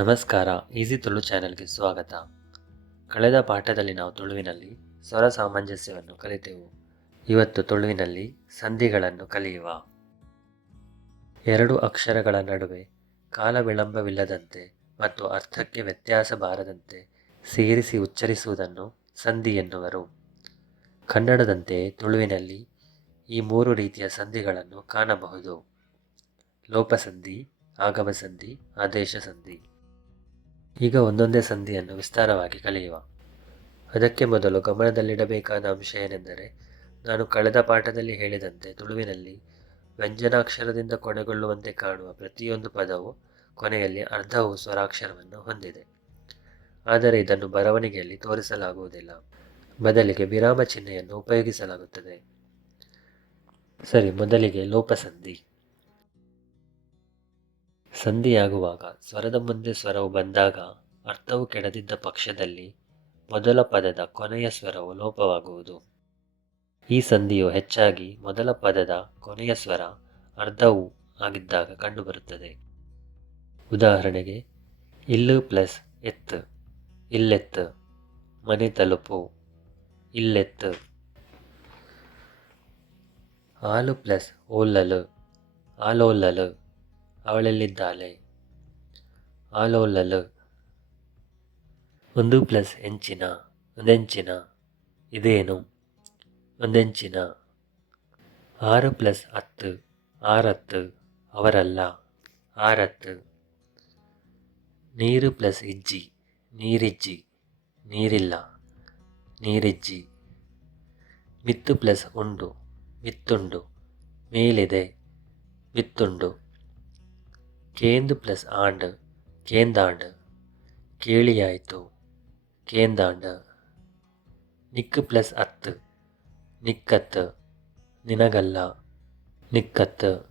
ನಮಸ್ಕಾರ, ಈಸಿ ತುಳು ಚಾನೆಲ್ಗೆ ಸ್ವಾಗತ. ಕಳೆದ ಪಾಠದಲ್ಲಿ ನಾವು ತುಳುವಿನಲ್ಲಿ ಸ್ವರ ಸಾಮಂಜಸ್ಯವನ್ನು ಕಲಿತೆವು. ಇವತ್ತು ತುಳುವಿನಲ್ಲಿ ಸಂಧಿಗಳನ್ನು ಕಲಿಯುವ. ಎರಡು ಅಕ್ಷರಗಳ ನಡುವೆ ಕಾಲ ವಿಳಂಬವಿಲ್ಲದಂತೆ ಮತ್ತು ಅರ್ಥಕ್ಕೆ ವ್ಯತ್ಯಾಸ ಬಾರದಂತೆ ಸೇರಿಸಿ ಉಚ್ಚರಿಸುವುದನ್ನು ಸಂಧಿ ಎನ್ನುವರು. ಕನ್ನಡದಂತೆಯೇ ತುಳುವಿನಲ್ಲಿ ಈ ಮೂರು ರೀತಿಯ ಸಂಧಿಗಳನ್ನು ಕಾಣಬಹುದು. ಲೋಪಸಂಧಿ, ಆಗಮಸಂಧಿ ಆದೇಶ ಸಂಧಿ ಈಗ ಒಂದೊಂದೇ ಸಂಧಿಯನ್ನು ವಿಸ್ತಾರವಾಗಿ ಕಲಿಯುವ. ಅದಕ್ಕೆ ಮೊದಲು ಗಮನದಲ್ಲಿಡಬೇಕಾದ ಅಂಶ ಏನೆಂದರೆ, ನಾನು ಕಳೆದ ಪಾಠದಲ್ಲಿ ಹೇಳಿದಂತೆ ತುಳುವಿನಲ್ಲಿ ವ್ಯಂಜನಾಕ್ಷರದಿಂದ ಕೊನೆಗೊಳ್ಳುವಂತೆ ಕಾಣುವ ಪ್ರತಿಯೊಂದು ಪದವು ಕೊನೆಯಲ್ಲಿ ಅರ್ಧವು ಸ್ವರಾಕ್ಷರವನ್ನು ಹೊಂದಿದೆ. ಆದರೆ ಇದನ್ನು ಬರವಣಿಗೆಯಲ್ಲಿ ತೋರಿಸಲಾಗುವುದಿಲ್ಲ. ಬದಲಿಗೆ ವಿರಾಮ ಚಿಹ್ನೆಯನ್ನು ಉಪಯೋಗಿಸಲಾಗುತ್ತದೆ. ಸರಿ, ಮೊದಲಿಗೆ ಲೋಪಸಂಧಿ. ಸಂಧಿಯಾಗುವಾಗ ಸ್ವರದ ಮುಂದೆ ಸ್ವರವು ಬಂದಾಗ ಅರ್ಥವು ಕೆಡದಿದ್ದ ಪಕ್ಷದಲ್ಲಿ ಮೊದಲ ಪದದ ಕೊನೆಯ ಸ್ವರವು ಲೋಪವಾಗುವುದು. ಈ ಸಂಧಿಯು ಹೆಚ್ಚಾಗಿ ಮೊದಲ ಪದದ ಕೊನೆಯ ಸ್ವರ ಅರ್ಧವು ಆಗಿದ್ದಾಗ ಕಂಡುಬರುತ್ತದೆ. ಉದಾಹರಣೆಗೆ, ಇಲ್ಲು ಪ್ಲಸ್ ಎತ್ತು, ಇಲ್ಲೆತ್ತು, ಮನೆ ತಲುಪು, ಇಲ್ಲೆತ್ತು, ಹಾಲು ಪ್ಲಸ್ ಓಲ್ಲಲು ಆಲೋಲ್ಲಲು ಅವಳೆಲ್ಲಿದ್ದಾಳೆ. ಆಲೋಲಲು. ಒಂದು ಪ್ಲಸ್ ಎಂಚಿನ, ಒಂದೆಂಚಿನ, ಇದೇನು? ಒಂದೆಂಚಿನ. ಆರು ಪ್ಲಸ್ ಹತ್ತು, ಆರತ್ತು, ಅವರಲ್ಲ, ಆರತ್ತು. ನೀರು ಪ್ಲಸ್ ಇಜ್ಜಿ, ನೀರಿಜ್ಜಿ, ನೀರಿಲ್ಲ, ನೀರಿಜ್ಜಿ. ಮಿತ್ತು ಪ್ಲಸ್ ಉಂಡು ಮಿತ್ತುಂಡು ಮೇಲಿದೆ ಮಿತ್ತುಂಡು ಕೇಂದು ಪ್ಲಸ್ ಆಂಡ್, ಕೇಂದಾಂಡ್. ಕೇಳಿಯಾಯಿತು, ಕೇಂದಾಂಡ. ನಿಕ್ಕು ಪ್ಲಸ್ ಅತ್ ನಿಕ್ಕತ್ ನಿನಗಲ್ಲ ನಿಕ್ಕತ್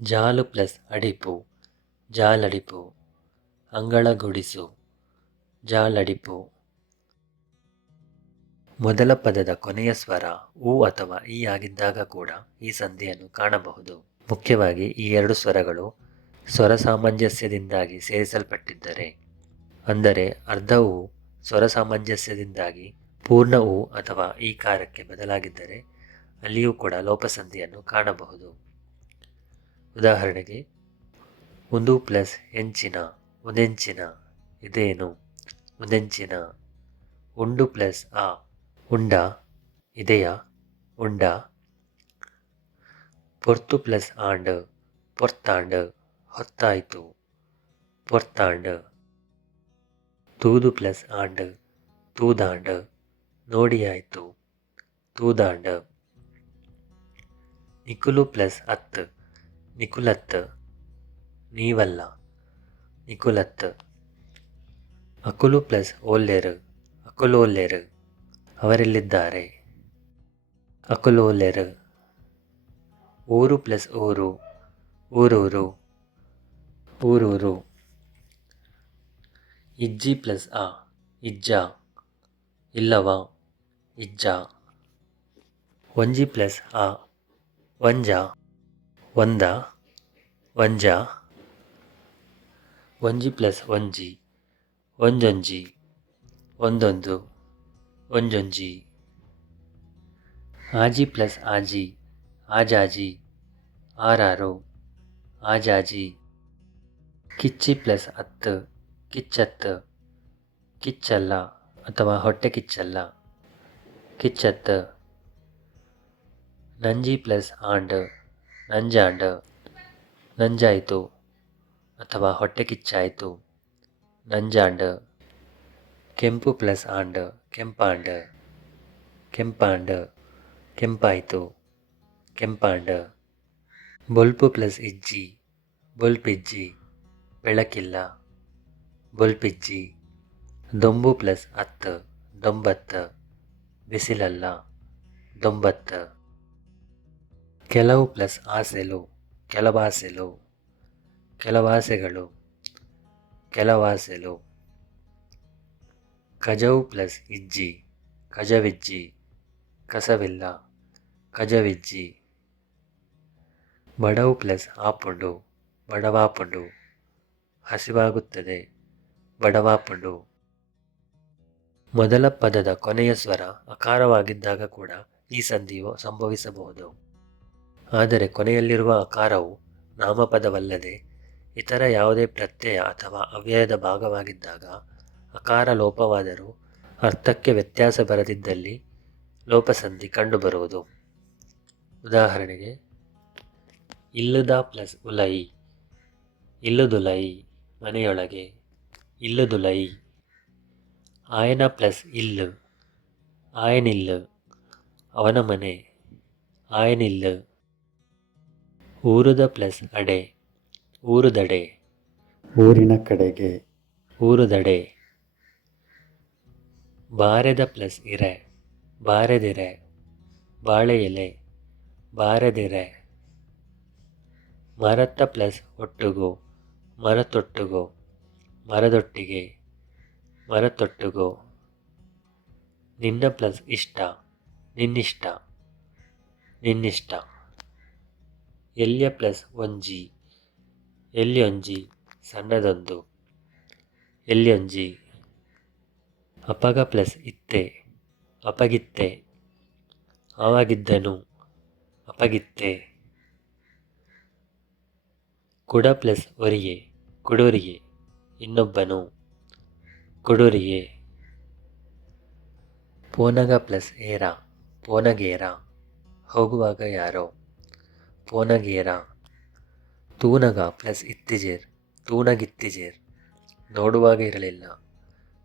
ಜಾಲು ಪ್ಲಸ್ ಅಡಿಪು, ಜಾಲಡಿಪು. ಅಂಗಳಗುಡಿಸು, ಜಾಲಡಿಪು. ಮೊದಲ ಪದದ ಕೊನೆಯ ಸ್ವರ ಉ ಅಥವಾ ಈ ಆಗಿದ್ದಾಗ ಕೂಡ ಈ ಸಂಧಿಯನ್ನು ಕಾಣಬಹುದು. ಮುಖ್ಯವಾಗಿ ಈ ಎರಡು ಸ್ವರಗಳು ಸ್ವರ ಸಾಮಂಜಸ್ಯದಿಂದಾಗಿ ಸೇರಿಸಲ್ಪಟ್ಟಿದ್ದರೆ, ಅಂದರೆ ಅರ್ಧವು ಸ್ವರ ಸಾಮಂಜಸ್ಯದಿಂದಾಗಿ ಪೂರ್ಣ ಅಥವಾ ಈ ಕಾರಕ್ಕೆ ಬದಲಾಗಿದ್ದರೆ, ಅಲ್ಲಿಯೂ ಕೂಡ ಲೋಪಸಂಧಿಯನ್ನು ಕಾಣಬಹುದು. ಉದಾಹರಣೆಗೆ, ಒಂದು ಪ್ಲಸ್ ಎಂಚಿನ ಒಂದೆಂಚಿನ ಇದೇನು? ಒಂದೆಂಚಿನ ಉಂಡು ಪ್ಲಸ್ ಆ ಉಂಡ ಇದೆಯಾ? ಉಂಡ. ಪೊರ್ತು ಪ್ಲಸ್ ಆಂಡ್ ಪೊರ್ತಾಂಡ್ ಹೊತ್ತಾಯಿತು. ಪೊರ್ತಾಂಡ್ ತೂದು ಪ್ಲಸ್ ಆಂಡ್, ತೂದಾಂಡ್. ನೋಡಿಯಾಯಿತು ತೂದಾಂಡ್. ನಿಕುಲು ಪ್ಲಸ್ ಅತ್. ನಿಕುಲತ್. ನೀವಲ್ಲ. ನಿಕುಲತ್. ಅಕುಲು ಪ್ಲಸ್ ಓಲ್ಲೆರು. ಅಕುಲೋಲ್ಲೆರು. ಅವರೆಲ್ಲಿದ್ದಾರೆ. ಅಕುಲೋಲ್ಲೆರು. ಊರು ಪ್ಲಸ್ ಊರು, ಊರೂರು ಊರೂರು. ಇಜ್ಜಿ ಪ್ಲಸ್ ಅ ಇಜ್ಜ. ಇಲ್ಲವ, ಇಜ್ಜ. ಒಂಜಿ ಪ್ಲಸ್ ಅ ಒಂಜ. ಒಂದ, ಒಂಜ. ಒಂಜಿ ಪ್ಲಸ್ ಒಂಜಿ, ಒಂಜೊಂಜಿ. ಒಂದೊಂದು, ಒಂಜೊಂಜಿ. ಆಜಿ ಪ್ಲಸ್ ಆಜಿ ಆಜಾಜಿ. ಆರಾರು. ಆಜಾಜಿ. ಕಿಚ್ಚಿ ಪ್ಲಸ್ ಹತ್ತು ಕಿಚ್ಚತ್ತು. ಕಿಚ್ಚಲ್ಲ ಅಥವಾ ಹೊಟ್ಟೆ ಕಿಚ್ಚಲ್ಲ. ಕಿಚ್ಚತ್ತು. ನಂಜಿ ಪ್ಲಸ್ ಆಂಡ್. ನಂಜಾಂಡ್. ನಂಜಾಯಿತು ಅಥವಾ ಹೊಟ್ಟೆ ಕಿಚ್ಚಾಯಿತು. ನಂಜಾಂಡ್. ಕೆಂಪು ಪ್ಲಸ್ ಆಂಡ್. ಕೆಂಪಾಂಡ್. ಕೆಂಪಾಂಡ್. ಕೆಂಪಾಯಿತು. ಕೆಂಪಾಂಡ. ಬೊಲ್ಪು ಪ್ಲಸ್ ಇಜ್ಜಿ ಬೊಲ್ಪಿಜ್ಜಿ. ಬೆಳಕಿಲ್ಲ. ಬೊಲ್ಪಿಜ್ಜಿ. ದೊಂಬು ಪ್ಲಸ್ ಹತ್ತು. ದೊಂಬತ್ತ. ಬಿಸಿಲಲ್ಲ. ದೊಂಬತ್ತು. ಕೆಲವು ಪ್ಲಸ್ ಆಸೆಲು. ಕೆಲವಾಸೆಲು. ಕೆಲವಾಸೆಗಳು. ಕೆಲವಾಸೆಲು. ಕಜವು ಪ್ಲಸ್ ಇಜ್ಜಿ ಕಜವಿಜ್ಜಿ. ಕಸವಿಲ್ಲ. ಕಜವಿಜ್ಜಿ. ಬಡವು ಪ್ಲಸ್ ಆಪುಂಡು ಬಡವಾಪುಂಡು ಹಸಿವಾಗುತ್ತದೆ ಬಡವಾಪಡು ಮೊದಲ ಪದದ ಕೊನೆಯ ಸ್ವರ ಅಕಾರವಾಗಿದ್ದಾಗ ಕೂಡ ಈ ಸಂಧಿಯು ಸಂಭವಿಸಬಹುದು. ಆದರೆ ಕೊನೆಯಲ್ಲಿರುವ ಅಕಾರವು ನಾಮಪದವಲ್ಲದೆ ಇತರ ಯಾವುದೇ ಪ್ರತ್ಯಯ ಅಥವಾ ಅವ್ಯಯದ ಭಾಗವಾಗಿದ್ದಾಗ ಅಕಾರ ಲೋಪವಾದರೂ ಅರ್ಥಕ್ಕೆ ವ್ಯತ್ಯಾಸ ಬರದಿದ್ದಲ್ಲಿ ಲೋಪಸಂಧಿ ಕಂಡುಬರುವುದು. ಉದಾಹರಣೆಗೆ ಇಲ್ಲುದ ಪ್ಲಸ್ ಉಲೈ ಇಲ್ಲದುಲೈ ಮನೆಯೊಳಗೆ ಇಲ್ಲದುಲೈ. ಆಯನ ಪ್ಲಸ್ ಇಲ್ಲು ಆಯನಿಲ್ಲು ಅವನ ಮನೆ ಆಯನಿಲ್ಲು. ಊರುದ ಪ್ಲಸ್ ಅಡೆ ಊರುದಡೆ. ಊರಿನ ಕಡೆಗೆ ಊರುದಡೆ. ಬಾರೆದ ಪ್ಲಸ್ ಇರೆ ಬಾರೆದಿರೆ. ಬಾಳೆ ಎಲೆ ಬಾರೆದಿರೆ. ಮರತ್ತ ಪ್ಲಸ್ ಒಟ್ಟುಗೋ, ಮರತೊಟ್ಟುಗೋ, ಮರದೊಟ್ಟಿಗೆ, ಮರತೊಟ್ಟುಗು. ನಿನ್ನ ಪ್ಲಸ್ ಇಷ್ಟ, ನಿನ್ನಿಷ್ಟ ನಿನ್ನಿಷ್ಟ. ಎಲ್ಯ ಪ್ಲಸ್ ಒಂಜಿ ಎಲ್ಯೊಂಜಿ ಸಣ್ಣದೊಂದು. ಎಲ್ಯೊಂಜಿ ಅಪಗ ಪ್ಲಸ್ ಇತ್ತೆ, ಅಪಗಿತ್ತೆ. ಆವಾಗಿದ್ದನು, ಅಪಗಿತ್ತೆ. ಕುಡ ಪ್ಲಸ್ ಒರಿಯೆ ಕೊಡೋರಿಗೆ ಇನ್ನೊಬ್ಬನು ಕೊಡೋರಿಗೆ ಪೋನಗ ಪ್ಲಸ್ ಏರ, ಪೋನಗೇರ ಹೋಗುವಾಗ ಯಾರೋ, ಪೋನಗೇರ ತೂನಗ ಪ್ಲಸ್ ಇತ್ತಿಜೇರ್, ತೂನಗಿತ್ತಿಜೇರ್ ನೋಡುವಾಗ ಇರಲಿಲ್ಲ,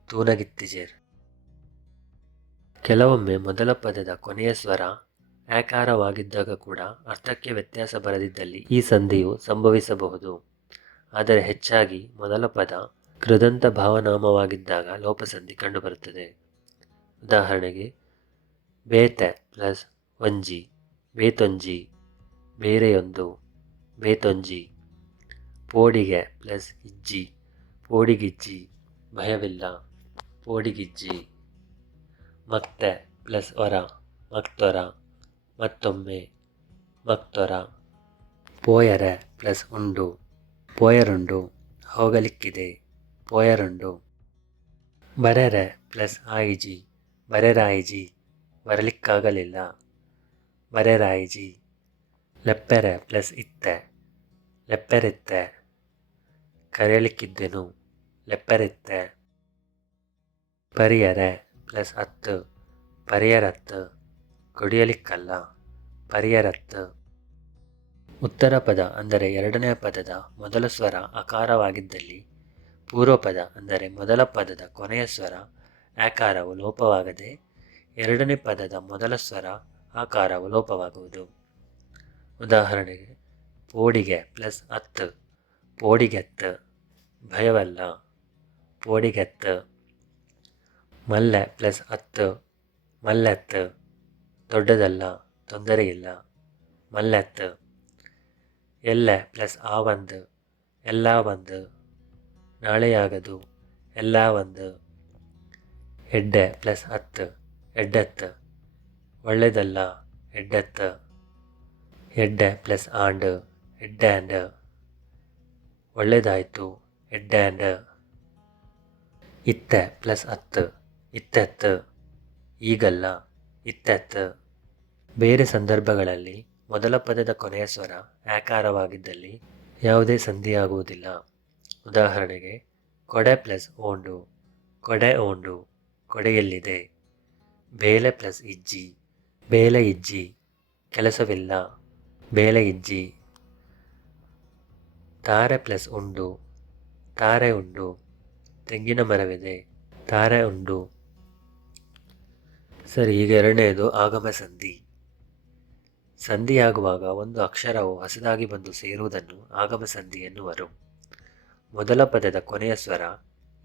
ತೂನಗಿತ್ತಿಜೇರ್. ಕೆಲವೊಮ್ಮೆ ಮೊದಲ ಪದದ ಕೊನೆಯ ಸ್ವರ ಆಕಾರವಾಗಿದ್ದಾಗ ಕೂಡ ಅರ್ಥಕ್ಕೆ ವ್ಯತ್ಯಾಸ ಬರದಿದ್ದಲ್ಲಿ ಈ ಸಂಧಿಯು ಸಂಭವಿಸಬಹುದು. ಆದರೆ ಹೆಚ್ಚಾಗಿ ಮೊದಲ ಪದ ಕೃದಂತ ಭಾವನಾಮವಾಗಿದ್ದಾಗ ಲೋಪಸಂಧಿ ಕಂಡುಬರುತ್ತದೆ. ಉದಾಹರಣೆಗೆ, ಬೇತೆ ಪ್ಲಸ್ ಒಂಜಿ, ಬೇತೊಂಜಿ, ಬೇರೆಯೊಂದು, ಬೇತೊಂಜಿ, ಪೋಡಿಗೆ ಪ್ಲಸ್ ಇಜ್ಜಿ, ಪೋಡಿಗಿಜ್ಜಿ, ಭಯವಿಲ್ಲ, ಪೋಡಿಗಿಜ್ಜಿ ಮತ್ತೆ ಪ್ಲಸ್ ಹೊರ ಮಕ್ತೊರ ಮತ್ತೊಮ್ಮೆ ಭಕ್ತರ ಪೋಯರೆ ಪ್ಲಸ್ ಉಂಡು ಪೋಯರುಂಡು, ಹೋಗಲಿಕ್ಕಿದೆ, ಪೋಯರುಂಡು. ಬರೆರೆ ಪ್ಲಸ್ ಆಯಿಜಿ, ಬರೆರಾಯಿಜಿ, ಬರಲಿಕ್ಕಾಗಲಿಲ್ಲ. ಬರೆರಾಯಿಜಿ, ಲೆಪ್ಪೆರೆ ಪ್ಲಸ್ ಇತ್ತೆ, ಲೆಪ್ಪೆರಿತ್ತೆ. ಕರೆಯಲಿಕ್ಕಿದ್ದೆನು, ಲೆಪ್ಪೆರಿತ್ತೆ. ಪರಿಯರೆ ಪ್ಲಸ್ ಹತ್ತು, ಪರಿಯರತ್ತು, ಕುಡಿಯಲಿಕ್ಕಲ್ಲ. ಪರಿಯರತ್ತು ಉತ್ತರ ಪದ ಅಂದರೆ ಎರಡನೆಯ ಪದದ ಮೊದಲ ಸ್ವರ ಅಕಾರವಾಗಿದ್ದಲ್ಲಿ ಪೂರ್ವ ಪದ ಅಂದರೆ ಮೊದಲ ಪದದ ಕೊನೆಯ ಸ್ವರ ಆಕಾರವು ಲೋಪವಾಗದೆ ಎರಡನೇ ಪದದ ಮೊದಲ ಸ್ವರ ಆಕಾರವು ಲೋಪವಾಗುವುದು. ಉದಾಹರಣೆಗೆ ಪೋಡಿಗೆ ಪ್ಲಸ್ ಅತ್ ಪೋಡಿಗೆತ್ತ ಭಯವಲ್ಲ ಪೋಡಿಗೆತ್ತ ಮಲ್ಲೆ ಪ್ಲಸ್ ಅತ್ತು ಮಲ್ಲೆತ್ತ ದೊಡ್ಡದಲ್ಲ. ತೊಂದರೆಯಿಲ್ಲ ಮಲ್ಲೆತ್ತು ಎಲ್ಲ ಪ್ಲಸ್ ಆ ಒಂದು, ಎಲ್ಲ ಒಂದು ನಾಳೆಯಾಗದು ಎಲ್ಲ ಒಂದು. ಹೆಡ್ಡೆ ಪ್ಲಸ್ ಹತ್ತು ಎಡ್ಡೆತ್ತು ಒಳ್ಳೆಯದಲ್ಲ ಎಡ್ಡೆತ್ತು ಎಡ್ಡೆ ಪ್ಲಸ್ ಆಂಡ್ ಎಡ್ಡ್ಯಾಂಡ್ ಒಳ್ಳೆಯದಾಯಿತು ಎಡ್ಡ್ಯಾಂಡ್ ಇತ್ತೆ ಪ್ಲಸ್ ಹತ್ತು, ಇತ್ತೆತ್ತು. ಈಗಲ್ಲ, ಇತ್ತೆತ್ತು. ಬೇರೆ ಸಂದರ್ಭಗಳಲ್ಲಿ ಮೊದಲ ಪದದ ಕೊನೆಯ ಸ್ವರ ಆಕಾರವಾಗಿದ್ದಲ್ಲಿ ಯಾವುದೇ ಸಂಧಿಯಾಗುವುದಿಲ್ಲ. ಉದಾಹರಣೆಗೆ, ಕೊಡೆ ಪ್ಲಸ್ ಓಂಡು, ಕೊಡೆ ಓಂಡು, ಕೊಡೆಯಲ್ಲಿದೆ, ಬೇಲೆ ಪ್ಲಸ್ ಇಜ್ಜಿ, ಬೇಲೆ ಇಜ್ಜಿ, ಕೆಲಸವಿಲ್ಲ, ಬೇಲೆ ಇಜ್ಜಿ, ತಾರೆ ಪ್ಲಸ್ ಉಂಡು, ತಾರೆ ಉಂಡು, ತೆಂಗಿನ ಮರವಿದೆ, ತಾರೆ ಉಂಡು. ಸರಿ, ಈಗ ಎರಡನೆಯದು ಆಗಮ ಸಂಧಿ. ಸಂಧಿಯಾಗುವಾಗ ಒಂದು ಅಕ್ಷರವು ಹೊಸದಾಗಿ ಬಂದು ಸೇರುವುದನ್ನು ಆಗಮ ಸಂಧಿ ಎನ್ನುವರು. ಮೊದಲ ಪದದ ಕೊನೆಯ ಸ್ವರ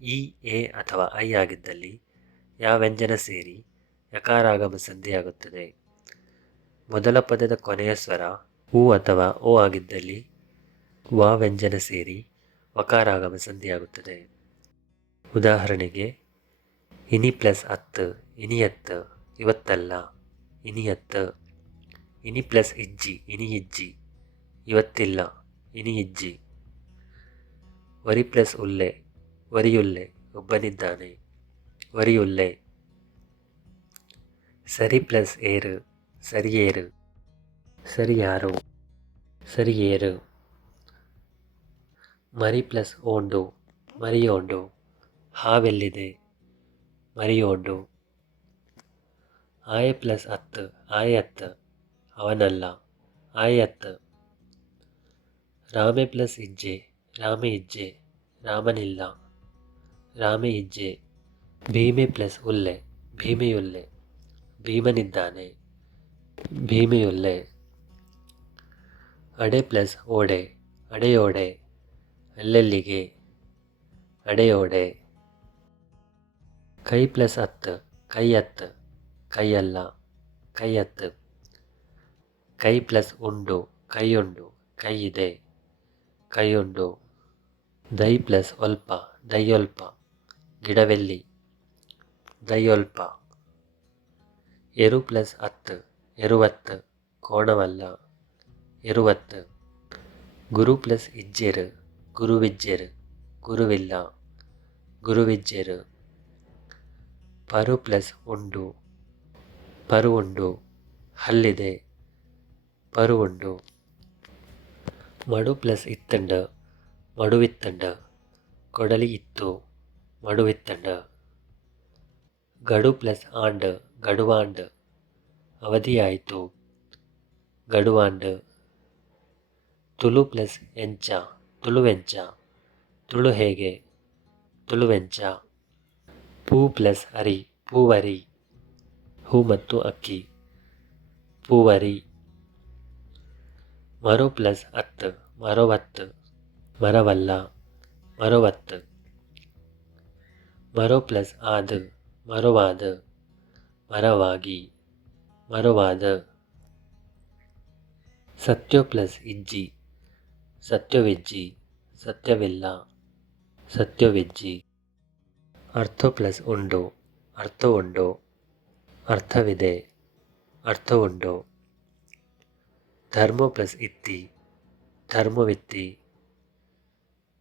ಇ, ಎ ಅಥವಾ ಐ ಆಗಿದ್ದಲ್ಲಿ ಯಾವ ವ್ಯಂಜನ ಸೇರಿ ಯಕಾರಾಗಮ ಸಂಧಿಯಾಗುತ್ತದೆ. ಮೊದಲ ಪದದ ಕೊನೆಯ ಸ್ವರ ಉ ಅಥವಾ ಓ ಆಗಿದ್ದಲ್ಲಿ ವ ವ್ಯಂಜನ ಸೇರಿ ವಕಾರಾಗಮ ಸಂಧಿಯಾಗುತ್ತದೆ. ಉದಾಹರಣೆಗೆ, ಇನಿ ಪ್ಲಸ್ ಹತ್ತು ಇನಿಯತ್ತು ಇವತ್ತಲ್ಲ ಇನಿಯತ್ತು ಇನಿ ಪ್ಲಸ್ ಇಜ್ಜಿ ಇನಿ ಇಜ್ಜಿ ಇವತ್ತಿಲ್ಲ, ಇನಿ ಇಜ್ಜಿ ವರಿ ಪ್ಲಸ್ ಉಲ್ಲೆ ವರಿಯುಲ್ಲೆ ಒಬ್ಬನಿದ್ದಾನೆ ವರಿಯುಲ್ಲೆ ಸರಿ ಪ್ಲಸ್ ಏರು ಸರಿಯೇರು ಸರಿಯಾರು ಸರಿಯೇರು ಮರಿ ಪ್ಲಸ್ ಓಂಡು ಮರಿಯೋಂಡು ಹಾವೆಲ್ಲಿದೆ ಮರಿಯೋಂಡು ಆಯ ಪ್ಲಸ್ ಹತ್ತು ಆಯತ್ತು ಅವನಲ್ಲ, ಆಯತ್ತು. ರಾಮೆ ಪ್ಲಸ್ ಇಜ್ಜೆ, ರಾಮೆ ಇಜ್ಜೆ, ರಾಮನಿಲ್ಲ. ರಾಮೆ ಇಜ್ಜೆ, ಭೀಮೆ ಪ್ಲಸ್ ಉಲ್ಲೆ, ಭೀಮೆಯುಲ್ಲೆ. ಭೀಮನಿದ್ದಾನೆ, ಭೀಮೆಯುಲ್ಲೆ. ಅಡೆ ಪ್ಲಸ್ ಓಡೆ, ಅಡೆಯೋಡೆ, ಅಲ್ಲೆಲ್ಲಿಗೆ, ಅಡೆಯೋಡೆ. ಕೈ ಪ್ಲಸ್ ಹತ್ತು ಕೈ ಹತ್ತು ಕೈಯಲ್ಲ ಕೈ ಹತ್ತು ಕೈ ಪ್ಲಸ್ ಉಂಡು, ಕೈಯುಂಡು ಕೈ ಕೈಯುಂಡು. ದೈ ಪ್ಲಸ್ ಒಲ್ಪ, ದೈಯೊಲ್ಪ, ಗಿಡವೆಲ್ಲಿ, ದೈಯೊಲ್ಪ. ಎರು ಪ್ಲಸ್ ಹತ್ತು, ಎರುವತ್ತು, ಕೋಣವಲ್ಲ, ಎರುವತ್ತು. ಗುರು ಪ್ಲಸ್ ಇಜ್ಜೆರು, ಗುರುವಿಜ್ಜೆರು, ಗುರುವಿಲ್ಲ, ಗುರುವಿಜ್ಜೆರು. ಪರು ಪ್ಲಸ್ ಉಂಡು, ಪರು ಉಂಡು, ಹಲ್ಲಿದೆ. ಉಂಡು ಮಡು ಪ್ಲಸ್ ಇತ್ತಂಡ, ಮಡುವಿತ್ತಂಡ, ಕೊಡಲಿ ಇತ್ತು, ಮಡುವಿತ್ತಂಡ. ಗಡು ಪ್ಲಸ್ ಆಂಡ್, ಗಡುವಾಂಡ್, ಅವಧಿಯಾಯಿತು. ಗಡುವಾಂಡ್. ತುಳು ಪ್ಲಸ್ ಎಂಚ, ತುಳುವೆಂಚ. ತುಳು ಹೇಗೆ? ತುಳುವೆಂಚ. ಪೂ ಪ್ಲಸ್ ಅರಿ, ಪೂವರಿ. ಹೂ ಮತ್ತು ಅಕ್ಕಿ. ಪೂವರಿ. ಮರು ಪ್ಲಸ್ ಹತ್ತು ಮರವತ್ತು ಮರವಲ್ಲ ಮರವತ್ತು ಮರೋ ಪ್ಲಸ್ ಆದ ಮರವಾದ ಮರವಾಗಿ ಮರವಾದ ಸತ್ಯೋ ಪ್ಲಸ್ ಇಜ್ಜಿ ಸತ್ಯವೆಜ್ಜಿ ಸತ್ಯವಿಲ್ಲ ಸತ್ಯವೆಜ್ಜಿ ಅರ್ಥೋ ಪ್ಲಸ್ ಉಂಡು, ಅರ್ಥ ಉಂಡು, ಅರ್ಥವಿದೆ, ಅರ್ಥ ಧರ್ಮ ಪ್ಲಸ್ ಇತ್ತಿ, ಧರ್ಮವಿತ್ತಿ,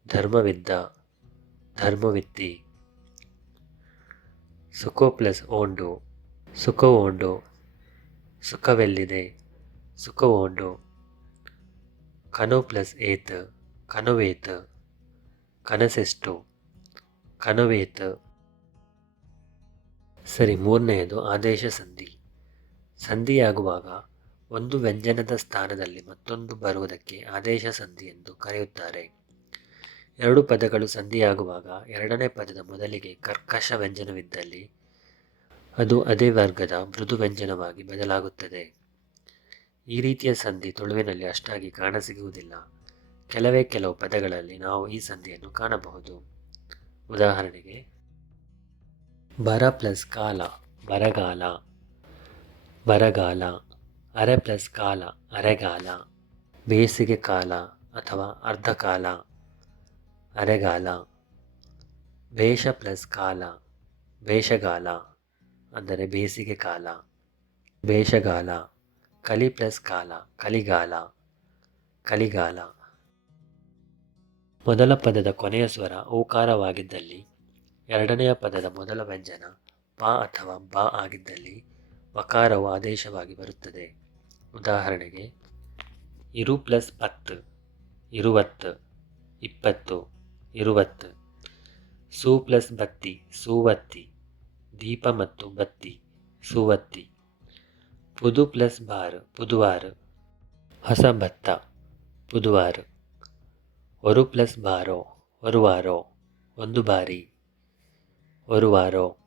ಧರ್ಮವಿದ್ದ, ಧರ್ಮವಿತ್ತಿ. ಸುಖೋ ಪ್ಲಸ್ ಓಂಡು ಸುಖ ಓಂಡು ಸುಖವೆಲ್ಲಿದೆ ಸುಖ ಓಂಡು. ಕನೋ ಪ್ಲಸ್ ಏತ್, ಕನವೇತ್, ಕನಸೆಷ್ಟು, ಕನವೇತ್. ಸರಿ, ಮೂರನೆಯದು ಆದೇಶ ಸಂಧಿ. ಸಂಧಿಯಾಗುವಾಗ ಒಂದು ವ್ಯಂಜನದ ಸ್ಥಾನದಲ್ಲಿ ಮತ್ತೊಂದು ಬರುವುದಕ್ಕೆ ಆದೇಶ ಸಂಧಿ ಎಂದು ಕರೆಯುತ್ತಾರೆ. ಎರಡು ಪದಗಳು ಸಂಧಿಯಾಗುವಾಗ ಎರಡನೇ ಪದದ ಮೊದಲಿಗೆ ಕರ್ಕಶ ವ್ಯಂಜನವಿದ್ದಲ್ಲಿ ಅದು ಅದೇ ವರ್ಗದ ಮೃದು ವ್ಯಂಜನವಾಗಿ ಬದಲಾಗುತ್ತದೆ. ಈ ರೀತಿಯ ಸಂಧಿ ತುಳುವಿನಲ್ಲಿ ಅಷ್ಟಾಗಿ ಕಾಣಸಿಗುವುದಿಲ್ಲ. ಕೆಲವೇ ಕೆಲವು ಪದಗಳಲ್ಲಿ ನಾವು ಈ ಸಂಧಿಯನ್ನು ಕಾಣಬಹುದು. ಉದಾಹರಣೆಗೆ, ಬರ ಪ್ಲಸ್ ಕಾಲ, ಬರಗಾಲ ಬರಗಾಲ ಅರೆ ಪ್ಲಸ್ ಕಾಲ ಅರೆಗಾಲ ಬೇಸಿಗೆ ಕಾಲ ಅಥವಾ ಅರ್ಧಕಾಲ ಅರೆಗಾಲ ಬೇಷ ಪ್ಲಸ್ ಕಾಲ ಬೇಷಗಾಲ ಅಂದರೆ ಬೇಸಿಗೆ ಕಾಲ ಬೇಷಗಾಲ ಕಲಿ ಪ್ಲಸ್ ಕಾಲ, ಕಲಿಗಾಲ ಕಲಿಗಾಲ. ಮೊದಲ ಪದದ ಕೊನೆಯ ಸ್ವರ ಓಕಾರವಾಗಿದ್ದಲ್ಲಿ ಎರಡನೆಯ ಪದದ ಮೊದಲ ವ್ಯಂಜನ ಪ ಅಥವಾ ಬ ಆಗಿದ್ದಲ್ಲಿ ವಕಾರವು ಆದೇಶವಾಗಿ ಬರುತ್ತದೆ. ಉದಾಹರಣೆಗೆ, ಇರು ಪ್ಲಸ್ ಪತ್ತು, ಇರುವತ್ತು, ಇಪ್ಪತ್ತು, ಇರುವತ್ತು, ಸೂ ಪ್ಲಸ್ ಬತ್ತಿ, ಸೂವತ್ತಿ, ದೀಪ ಮತ್ತು ಬತ್ತಿ, ಸುವತ್ತಿ, ಪುದು ಪ್ಲಸ್ ಬಾರು, ಪುದುವಾರು ಹೊಸ ಭತ್ತ ಪುದುವಾರು, ಒರು ಪ್ಲಸ್ ಬಾರೋ, ಒರುವಾರೋ, ಒಂದು ಬಾರಿ, ಒರುವಾರೋ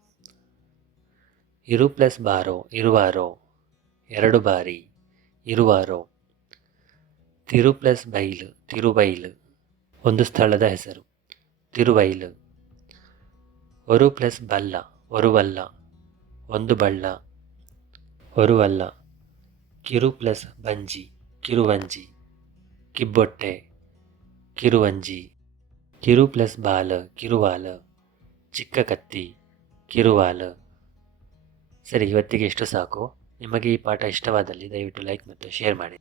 ಇರು ಪ್ಲಸ್ ಬಾರೋ, ಇರುವಾರೋ, ಎರಡು ಬಾರಿ, ಇರುವಾರೋ. ತಿರು ಪ್ಲಸ್ ಬೈಲು, ತಿರುಬೈಲು. ಒಂದು ಸ್ಥಳದ ಹೆಸರು. ತಿರುವೈಲು ಒರು ಪ್ಲಸ್ ಬಲ್ಲ, ಒರುವಲ್ಲ. ಒಂದು ಬಳ್ಳ, ಒರುವಲ್ಲ. ಕಿರು ಪ್ಲಸ್ ಬಂಜಿ, ಕಿರುವಂಜಿ. ಕಿಬ್ಬೊಟ್ಟೆ, ಕಿರುವಂಜಿ. ಕಿರು ಪ್ಲಸ್ ಬಾಲ, ಕಿರುವಾಲ. ಚಿಕ್ಕ ಕತ್ತಿ, ಕಿರುವಾಲ. ಸರಿ ಇವತ್ತಿಗೆ ಇಷ್ಟು ಸಾಕು. ನಿಮಗೆ ಈ ಪಾಠ ಇಷ್ಟವಾದಲ್ಲಿ ದಯವಿಟ್ಟು ಲೈಕ್ ಮತ್ತು ಶೇರ್ ಮಾಡಿ.